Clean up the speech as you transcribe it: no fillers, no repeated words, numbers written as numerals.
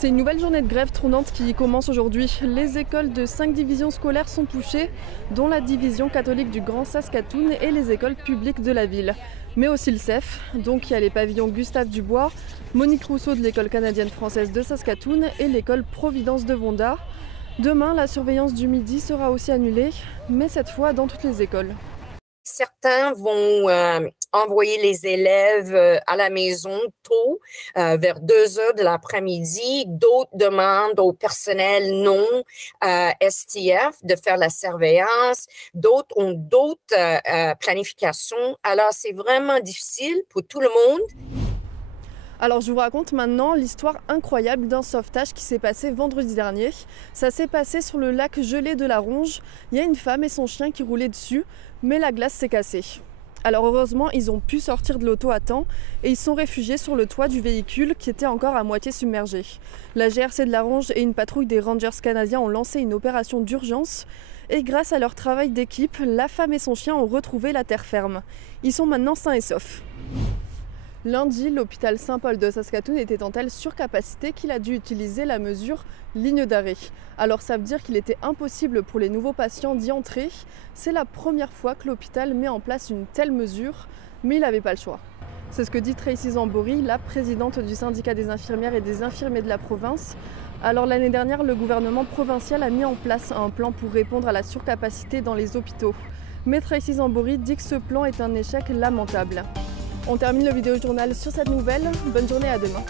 C'est une nouvelle journée de grève tournante qui commence aujourd'hui. Les écoles de 5 divisions scolaires sont touchées, dont la division catholique du Grand Saskatoon et les écoles publiques de la ville. Mais aussi le CEF, donc il y a les pavillons Gustave Dubois, Monique Rousseau de l'école canadienne-française de Saskatoon et l'école Providence de Vonda. Demain, la surveillance du midi sera aussi annulée, mais cette fois dans toutes les écoles. Certains vont envoyer les élèves à la maison tôt, vers 2 heures de l'après-midi. D'autres demandent au personnel non STF de faire la surveillance. D'autres ont d'autres planifications. Alors, c'est vraiment difficile pour tout le monde. Alors je vous raconte maintenant l'histoire incroyable d'un sauvetage qui s'est passé vendredi dernier. Ça s'est passé sur le lac gelé de la Ronge. Il y a une femme et son chien qui roulaient dessus, mais la glace s'est cassée. Alors heureusement, ils ont pu sortir de l'auto à temps et ils sont réfugiés sur le toit du véhicule qui était encore à moitié submergé. La GRC de la Ronge et une patrouille des Rangers canadiens ont lancé une opération d'urgence et grâce à leur travail d'équipe, la femme et son chien ont retrouvé la terre ferme. Ils sont maintenant sains et saufs. Lundi, l'hôpital Saint-Paul de Saskatoon était en telle surcapacité qu'il a dû utiliser la mesure ligne d'arrêt. Alors ça veut dire qu'il était impossible pour les nouveaux patients d'y entrer. C'est la première fois que l'hôpital met en place une telle mesure, mais il n'avait pas le choix. C'est ce que dit Tracy Zambori, la présidente du syndicat des infirmières et des infirmiers de la province. Alors l'année dernière, le gouvernement provincial a mis en place un plan pour répondre à la surcapacité dans les hôpitaux. Mais Tracy Zambori dit que ce plan est un échec lamentable. On termine le vidéo journal sur cette nouvelle. Bonne journée, à demain.